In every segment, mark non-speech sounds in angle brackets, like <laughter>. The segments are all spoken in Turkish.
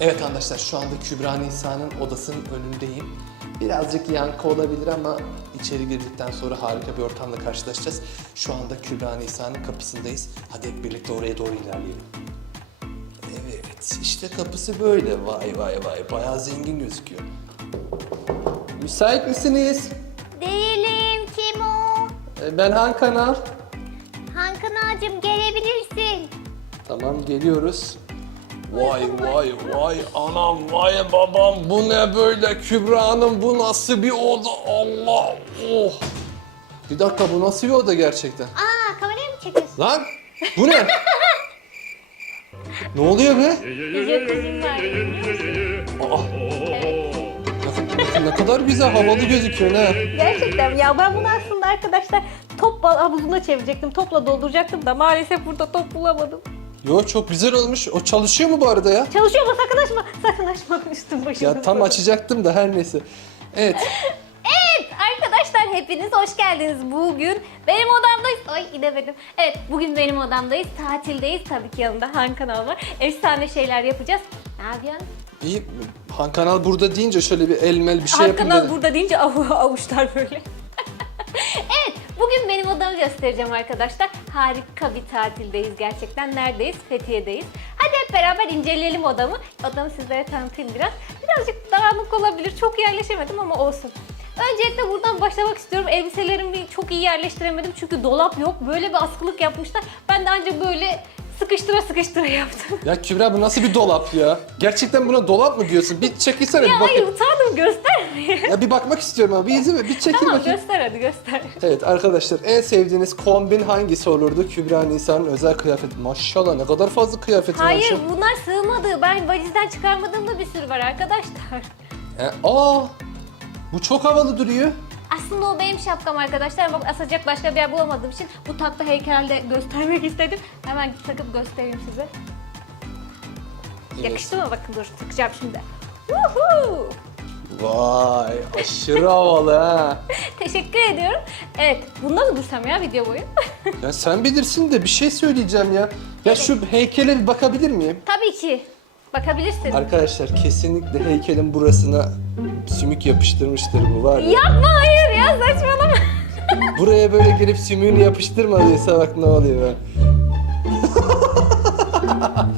Evet arkadaşlar şu anda Kübra Nisa'nın odasının önündeyim. Birazcık yankı olabilir ama içeri girdikten sonra harika bir ortamla karşılaşacağız. Şu anda Kübra Nisa'nın kapısındayız. Hadi hep birlikte oraya doğru ilerleyelim. Evet işte kapısı böyle. Vay vay vay bayağı zengin gözüküyor. Müsait misiniz? Değilim. Kim o? Ee, Ben Han Kanal. Hakan ağacım gelebilirsin. Tamam geliyoruz. Vay vay vay anam vay babam bu ne böyle Kübra Hanım bu nasıl bir oda Allah oh. Bir dakika bu nasıl bir oda gerçekten? Aa kameraya mı çekiyorsun? Lan bu ne? ne oluyor be? Güzel kızım var. Aa, ne, ne kadar güzel havalı gözüküyor ha. Gerçekten ya ben bunu aslında arkadaşlar top bal- havuzuna çevirecektim. Topla dolduracaktım da maalesef burada top bulamadım. Yo çok güzel olmuş. O çalışıyor mu bu arada ya? Çalışıyor mu? Sakın açma. Sakın açma üstüm başım. Ya tam açacaktım da her neyse. Evet. <laughs> Evet arkadaşlar hepiniz hoş geldiniz. Bugün benim odamdayız. Ay inemedim. Evet bugün benim odamdayız. Tatildeyiz. Tabii ki yanında Han Kanal var. Efsane şeyler yapacağız. Ne yapıyorsun? İyi. Han Kanal burada deyince şöyle bir elmel bir şey Han yapayım Kanal dedim. burada deyince avu- <laughs> avuçlar böyle. <laughs> evet bugün benim odamı göstereceğim arkadaşlar. Harika bir tatildeyiz gerçekten. Neredeyiz? Fethiye'deyiz. Hadi hep beraber inceleyelim odamı. Odamı sizlere tanıtayım biraz. Birazcık dağınık olabilir. Çok yerleşemedim ama olsun. Öncelikle buradan başlamak istiyorum. Elbiselerimi çok iyi yerleştiremedim çünkü dolap yok. Böyle bir askılık yapmışlar. Ben de ancak böyle sıkıştıra sıkıştıra yaptım. Ya Kübra bu nasıl bir dolap ya? Gerçekten buna dolap mı diyorsun? Bir çekilsene ya bir hayır utandım göstermeye. Ya bir bakmak istiyorum ama bir izin ver. Bir çekil tamam bakayım. göster hadi göster. Evet arkadaşlar en sevdiğiniz kombin hangisi olurdu? Kübra Nisa'nın özel kıyafeti. Maşallah ne kadar fazla kıyafeti var. Hayır şu- bunlar sığmadı. Ben valizden çıkarmadığım da bir sürü var arkadaşlar. E, aa bu çok havalı duruyor. Aslında o benim şapkam arkadaşlar ama asacak başka bir yer bulamadığım için bu tatlı heykelde göstermek istedim. Hemen takıp göstereyim size. Yakıştı mı? Bakın dur takacağım şimdi. Woohoo! Vay aşırı havalı ha. <laughs> Teşekkür ediyorum. Evet, bunda mı dursam ya video boyu? <laughs> Ya sen bilirsin de bir şey söyleyeceğim ya. Ya şu heykele bir bakabilir miyim? Tabii ki. Bakabilirsin. Arkadaşlar kesinlikle heykelin burasına sümük yapıştırmıştır bu var ya. Yapma hayır ya saçmalama. Buraya böyle gelip sümüğünü yapıştırmadıysa bak ne oluyor be.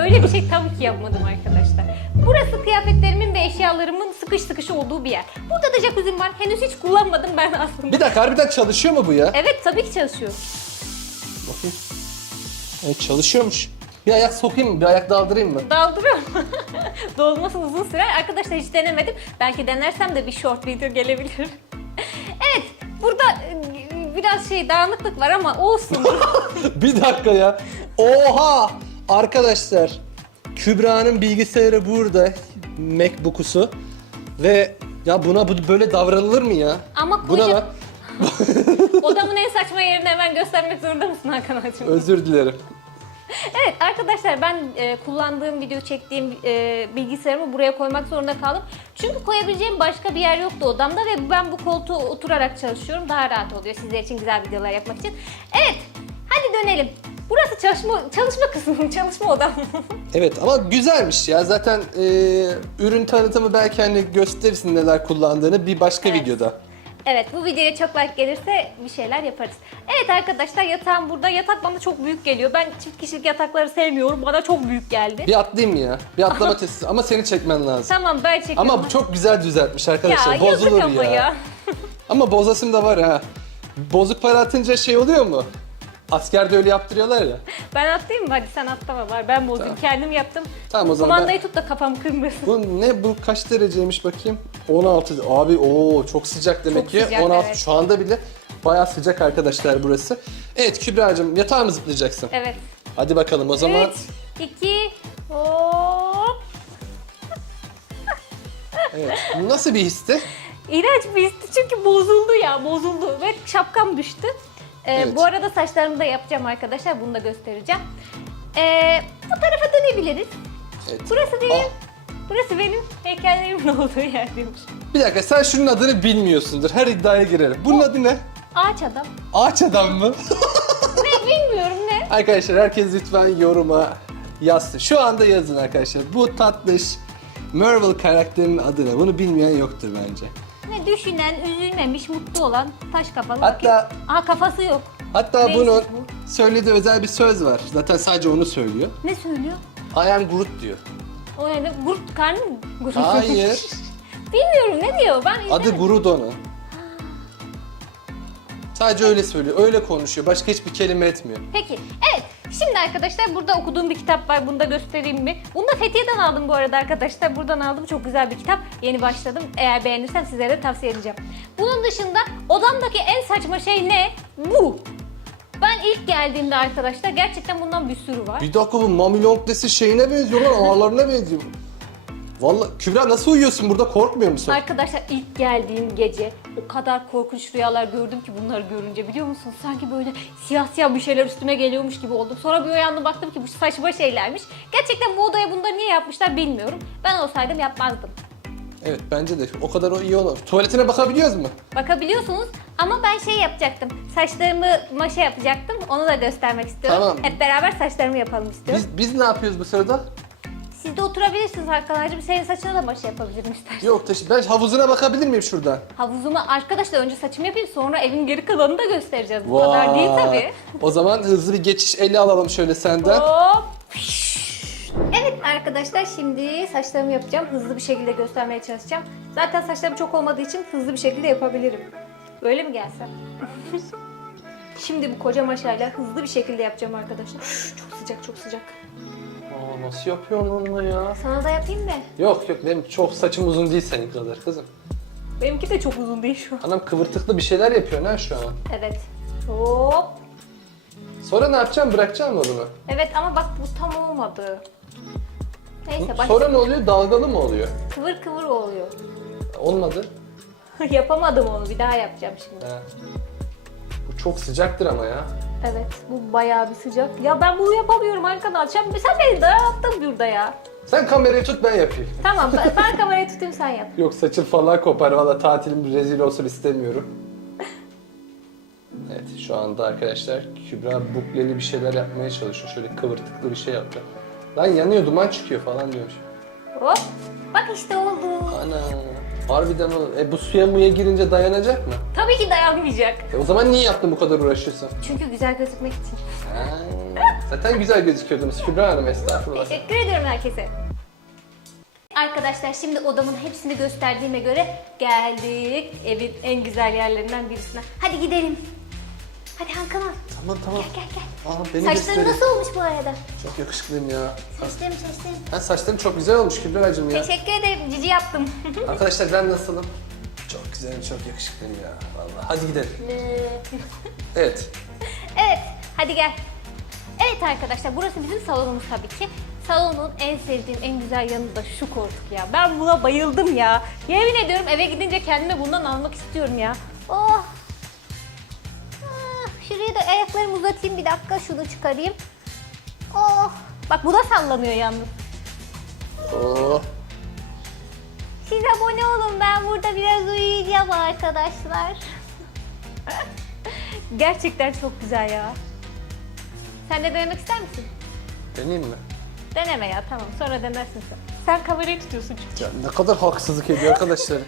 Öyle bir şey tabii ki yapmadım arkadaşlar. Burası kıyafetlerimin ve eşyalarımın sıkış sıkış olduğu bir yer. Burada da jacuzzi'm var. Henüz hiç kullanmadım ben aslında. Bir dakika harbiden çalışıyor mu bu ya? Evet tabii ki çalışıyor. Bakayım. Evet çalışıyormuş. Bir ayak sokayım mı? Bir ayak daldırayım mı? Daldırıyorum. <laughs> Dolması uzun sürer. Arkadaşlar hiç denemedim. Belki denersem de bir short video gelebilir. Burada e, biraz şey dağınıklık var ama olsun. <laughs> bir dakika ya. Oha! Arkadaşlar Kübra'nın bilgisayarı burada. Macbook'usu. Ve ya buna bu böyle davranılır mı ya? Ama Buna koca- bak. <laughs> Odamın en saçma yerini hemen göstermek zorunda mısın Hakan? Özür dilerim. <laughs> Evet arkadaşlar ben e, kullandığım, video çektiğim e, bilgisayarımı buraya koymak zorunda kaldım. Çünkü koyabileceğim başka bir yer yoktu odamda ve ben bu koltuğa oturarak çalışıyorum. Daha rahat oluyor sizler için güzel videolar yapmak için. Evet hadi dönelim. Burası çalışma çalışma kısmı, <laughs> çalışma odam. <laughs> Evet ama güzelmiş ya. Zaten e, ürün tanıtımı belki hani gösterirsin neler kullandığını bir başka Evet. videoda. Evet bu videoya çok like gelirse bir şeyler yaparız. Evet arkadaşlar yatağım burada. Yatak bana çok büyük geliyor. Ben çift kişilik yatakları sevmiyorum. Bana çok büyük geldi. Bir atlayayım ya? Bir atlama testi ama seni çekmen lazım. Tamam ben çekiyorum. Ama çok güzel düzeltmiş ya, arkadaşlar. yazık Bozulur ama ya. ya. Ama bozasım da var ha. Bozuk para atınca şey oluyor mu? Askerde öyle yaptırıyorlar ya. Ben atlayayım mı? Hadi sen atlama var. Ben bozayım. Kendim yaptım. Tamam o zaman Kumandayı ben... tut da kafam kırmasın. Bu ne bu kaç dereceymiş bakayım? 16. Abi o çok sıcak demek Çok ki. sıcak, 16 evet. şu anda bile bayağı sıcak arkadaşlar burası. Evet Kübra'cığım yatağa mı zıplayacaksın? Evet. Hadi bakalım o zaman. 3, 2, hop. Evet. Nasıl bir histi? İğrenç bir histi çünkü bozuldu ya bozuldu ve şapkam düştü. Ee, Evet. Bu arada saçlarımı da yapacağım arkadaşlar bunu da göstereceğim. Ee, bu tarafa dönebiliriz. Evet. Burası benim, Ah. burası benim heykellerimin <laughs> olduğu yer diyormuş. Bir dakika sen şunun adını bilmiyorsundur. Her iddiaya girerim. Bunun adı ne? Ağaç adam. Ağaç adam mı? <laughs> Ne bilmiyorum ne. arkadaşlar herkes lütfen yoruma yazsın. Şu anda yazın arkadaşlar. Bu tatlış Marvel karakterinin adı ne? Bunu bilmeyen yoktur bence. Ne düşünen, üzülmemiş, mutlu olan taş kafalı. Hatta- bakayım. Aa kafası yok. Hatta Neyse bunun bu. söylediği özel bir söz var. Zaten sadece onu söylüyor. Ne söylüyor? I am Groot diyor. O ne? Gurt karnı mı? Gurt. Hayır. <laughs> Bilmiyorum ne diyor ben Adı izlemedim. Groot onun. Sadece öyle söylüyor. Öyle konuşuyor. Başka hiçbir kelime etmiyor. Peki evet şimdi arkadaşlar burada okuduğum bir kitap var bunu da göstereyim mi? Bunu da Fethiye'den aldım bu arada arkadaşlar buradan aldım çok güzel bir kitap yeni başladım eğer beğenirsem sizlere de tavsiye edeceğim. Bunun dışında odamdaki en saçma şey ne? Bu. Ben ilk geldiğimde arkadaşlar gerçekten bundan bir sürü var. Bir dakika bu Mami Long desi şeyine benziyor lan. Ağlarına benziyor. Vallahi Kübra nasıl uyuyorsun burada? Korkmuyor musun? Arkadaşlar ilk geldiğim gece o kadar korkunç rüyalar gördüm ki bunları görünce biliyor musunuz? Sanki böyle siyah siyah bir şeyler üstüme geliyormuş gibi oldum. Sonra bir uyandım baktım ki bu saçma şeylermiş. Gerçekten bu odaya bunları niye yapmışlar bilmiyorum. Ben olsaydım yapmazdım. Evet bence de o kadar o iyi olur. Tuvaletine bakabiliyoruz mu? Bakabiliyorsunuz ama ben şey yapacaktım. Saçlarımı maşa yapacaktım. Onu da göstermek istiyorum. Tamam. Hep beraber saçlarımı yapalım istiyorum. Biz biz ne yapıyoruz bu sırada? Siz de oturabilirsiniz arkadaşlar. Senin saçına da maşa yapabilirim istersen. Yok taşı. Ben havuzuna bakabilir miyim şuradan? Havuzuma arkadaşlar önce saçımı yapayım sonra evin geri kalanını da göstereceğiz. Bu kadar değil tabii. O zaman hızlı bir geçiş eli alalım şöyle senden. Hop. Evet arkadaşlar şimdi saçlarımı yapacağım. Hızlı bir şekilde göstermeye çalışacağım. Zaten saçlarım çok olmadığı için hızlı bir şekilde yapabilirim. Böyle mi gelsem? <laughs> şimdi bu koca maşayla hızlı bir şekilde yapacağım arkadaşlar. Çok sıcak çok sıcak. Aa, nasıl yapıyorsun onunla ya? Sana da yapayım mı? Yok yok benim çok saçım uzun değil senin kadar kızım. Benimki de çok uzun değil şu an. Anam kıvırtıklı bir şeyler yapıyor ha şu an. Evet. Hop. Sonra ne yapacağım? Bırakacağım mı bunu? Evet ama bak bu tam olmadı. Neyse baş... Sonra ne oluyor? Dalgalı mı oluyor? kıvır kıvır oluyor. Olmadı. <laughs> Yapamadım onu bir daha yapacağım şimdi. He. Bu çok sıcaktır ama ya. Evet bu bayağı bir sıcak. Ya ben bunu yapamıyorum arkadaş. Sen, sen beni darattın burada ya. Sen kamerayı tut ben yapayım. Tamam ben, ben <laughs> kamerayı tutayım sen yap. Yok saçım falan kopar. Valla tatilim rezil olsun istemiyorum. Evet şu anda arkadaşlar Kübra bukleli bir şeyler yapmaya çalışıyor. Şöyle kıvırtıklı bir şey yaptı. Lan yanıyor duman çıkıyor falan diyormuş. Hop. Bak işte oldu. Ana harbiden o. E bu suya muya girince dayanacak mı? Tabii ki dayanmayacak. E o zaman niye yaptın bu kadar uğraşıyorsun? Çünkü güzel gözükmek için. Ha, zaten güzel gözüküyordunuz Kübra Hanım estağfurullah. Teşekkür ediyorum herkese. Arkadaşlar şimdi odamın hepsini gösterdiğime göre geldik evin en güzel yerlerinden birisine. Hadi gidelim. Hadi Hakan al. Tamam tamam. Gel gel gel. Aa, beni Saçların gösterin. nasıl olmuş bu arada? Çok yakışıklıyım ya. Saçlarım saçlarım. Ha, saçların çok güzel olmuş Kübra'cığım ya. Teşekkür ederim. Cici yaptım. <laughs> Arkadaşlar ben nasılım? Çok güzelim, çok yakışıklıyım ya. Vallahi. Hadi gidelim. <laughs> Evet. Evet, hadi gel. Evet arkadaşlar, burası bizim salonumuz tabii ki. Salonun en sevdiğim, en güzel yanı da şu koltuk ya. Ben buna bayıldım ya. Yemin ediyorum eve gidince kendime bundan almak istiyorum ya. Oh. Ah, şuraya da ayaklarımı uzatayım bir dakika, şunu çıkarayım. Oh. Bak bu da sallanıyor yalnız. Oo. Siz abone olun, ben burada biraz uyuyacağım arkadaşlar. <laughs> Gerçekten çok güzel ya. Sen de denemek ister misin? Deneyeyim mi? Deneme ya tamam sonra denersin sen. Sen kamerayı tutuyorsun çünkü. Ya ne kadar haksızlık ediyor arkadaşlar.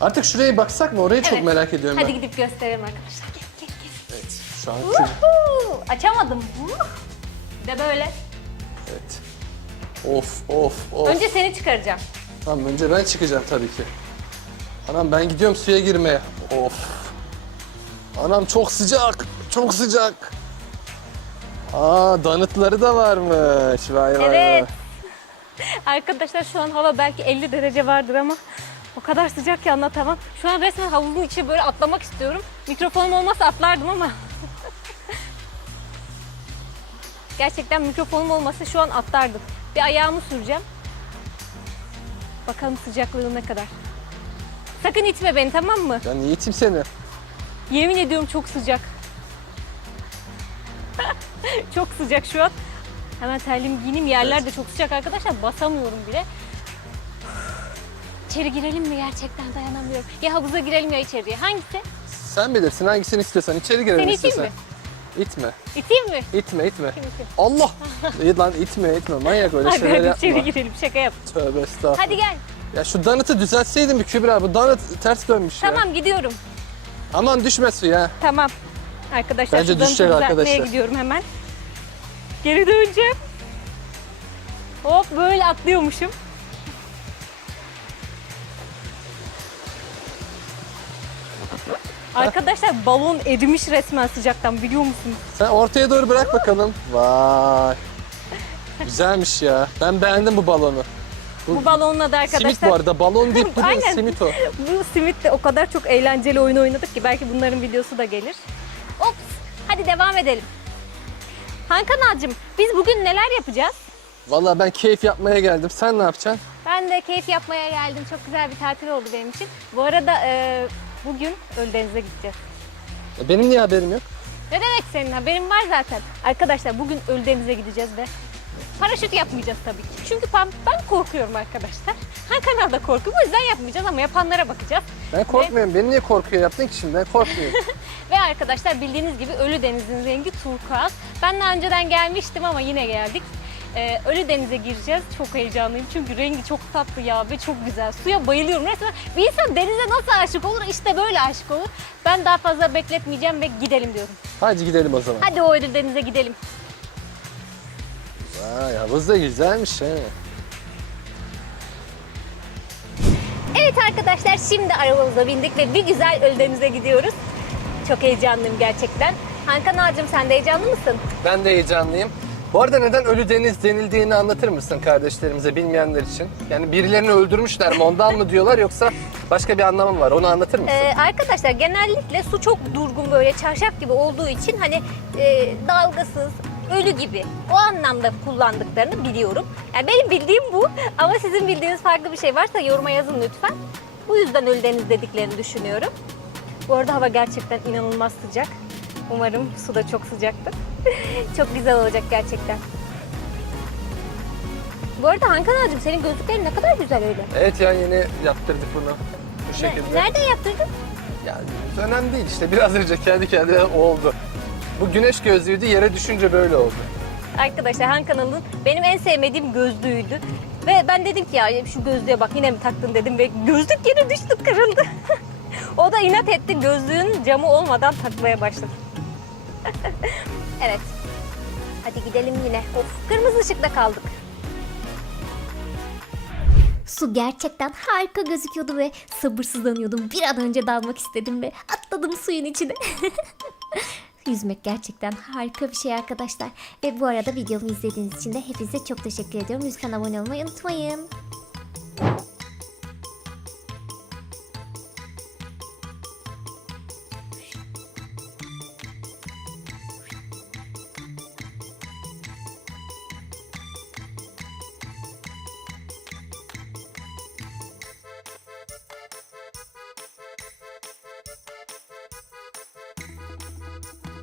Artık şuraya baksak mı? Orayı çok Evet. merak ediyorum Hadi ben. gidip gösterelim arkadaşlar. Gel gel gel. Evet. Şu an. Woohoo! Açamadım. Vuh! Bir de böyle. Evet. Of of of. Önce seni çıkaracağım. Tamam önce ben çıkacağım tabii ki. Anam ben gidiyorum suya girmeye. Of. Anam çok sıcak. Çok sıcak. Aa danıtları da varmış. Vay vay Evet. vay. Arkadaşlar şu an hava belki 50 derece vardır ama o kadar sıcak ki anlatamam. Şu an resmen havuzun içine böyle atlamak istiyorum. Mikrofonum olmasa atlardım ama. <laughs> Gerçekten mikrofonum olmasa şu an atlardım. Bir ayağımı süreceğim. Bakalım sıcaklığı ne kadar. Sakın itme beni tamam mı? Ya niye iteyim seni? Yemin ediyorum çok sıcak. <laughs> çok sıcak şu an. Hemen terliğimi giyineyim. Yerler de çok sıcak arkadaşlar. Basamıyorum bile. İçeri girelim mi gerçekten dayanamıyorum. Ya havuza girelim ya içeriye. Hangisi? Sen bilirsin hangisini istiyorsan. içeri girelim Seni iteyim istiyorsan. mi? İtme. İteyim mi? İtme itme. İteyim. Allah! <laughs> İyi lan itme itme. Manyak öyle Hadi şeyler hadi yapma. içeri girelim şaka yap. Tövbe estağfurullah. Hadi gel. Ya şu donut'ı düzeltseydin bir Kübra. Bu donut ters dönmüş ya. Tamam gidiyorum. Aman düşme suya. Tamam. Arkadaşlar Bence şuradan düşecek düzeltmeye arkadaşlar. gidiyorum hemen. Geri döneceğim. Hop böyle atlıyormuşum. Arkadaşlar balon erimiş resmen sıcaktan biliyor musunuz? Sen ortaya doğru bırak bakalım. Vay. Güzelmiş ya. Ben beğendim bu balonu. Bu balonun adı arkadaşlar. Simit bu arada. Balon deyip <laughs> duruyor. Aynen. Simit o. Bu simitle o kadar çok eğlenceli oyun oynadık ki belki bunların videosu da gelir. Ops! Hadi devam edelim. Hakan ağacım biz bugün neler yapacağız? Vallahi ben keyif yapmaya geldim. Sen ne yapacaksın? Ben de keyif yapmaya geldim. Çok güzel bir tatil oldu benim için. Bu arada e, bugün Ölüdeniz'e gideceğiz. E, Benim niye haberim yok? Ne demek senin haberin var zaten. Arkadaşlar bugün Ölüdeniz'e gideceğiz ve paraşüt yapmayacağız tabii ki. Çünkü ben, ben korkuyorum arkadaşlar. Hakan da korkuyor. O yüzden yapmayacağız ama yapanlara bakacağız. Ben korkmuyorum. Beni niye korkuyor yaptın ki şimdi? Ben korkmuyorum. <laughs> Ve arkadaşlar bildiğiniz gibi Ölü Deniz'in rengi turkuaz. Ben daha önceden gelmiştim ama yine geldik. Ee, Ölü Deniz'e gireceğiz. Çok heyecanlıyım çünkü rengi çok tatlı ya ve çok güzel. Suya bayılıyorum. Resmen bir insan denize nasıl aşık olur? İşte böyle aşık olur. Ben daha fazla bekletmeyeceğim ve gidelim diyorum. Hadi gidelim o zaman. Hadi o Ölü Deniz'e gidelim. Vay havuz da güzelmiş he. Evet arkadaşlar şimdi arabamıza bindik ve bir güzel Ölü Deniz'e gidiyoruz. Çok heyecanlıyım gerçekten. Hakan ağacım sen de heyecanlı mısın? Ben de heyecanlıyım. Bu arada neden ölü deniz denildiğini anlatır mısın kardeşlerimize bilmeyenler için? Yani birilerini öldürmüşler mi ondan mı diyorlar yoksa başka bir anlamı mı var? Onu anlatır mısın? Ee, arkadaşlar genellikle su çok durgun böyle çarşaf gibi olduğu için hani e, dalgasız, ölü gibi o anlamda kullandıklarını biliyorum. Yani benim bildiğim bu ama sizin bildiğiniz farklı bir şey varsa yoruma yazın lütfen. Bu yüzden ölü deniz dediklerini düşünüyorum. Bu arada hava gerçekten inanılmaz sıcak. Umarım su da çok sıcaktır. <laughs> çok güzel olacak gerçekten. Bu arada Hakan ağacım senin gözlüklerin ne kadar güzel öyle. Evet ya yeni yaptırdık bunu. Bu şekilde. nereden yaptırdın? Yani önemli değil işte biraz önce kendi kendine oldu. Bu güneş gözlüğüydü yere düşünce böyle oldu. Arkadaşlar Han kanalının benim en sevmediğim gözlüğüydü. Ve ben dedim ki ya şu gözlüğe bak yine mi taktın dedim ve gözlük yine düştü kırıldı. <laughs> o da inat etti gözlüğün camı olmadan takmaya başladı. <laughs> evet. Hadi gidelim yine. Of kırmızı ışıkta kaldık. Su gerçekten harika gözüküyordu ve sabırsızlanıyordum. Bir an önce dalmak istedim ve atladım suyun içine. <laughs> Yüzmek gerçekten harika bir şey arkadaşlar. Ve bu arada videomu izlediğiniz için de hepinize çok teşekkür ediyorum. Lütfen abone olmayı unutmayın.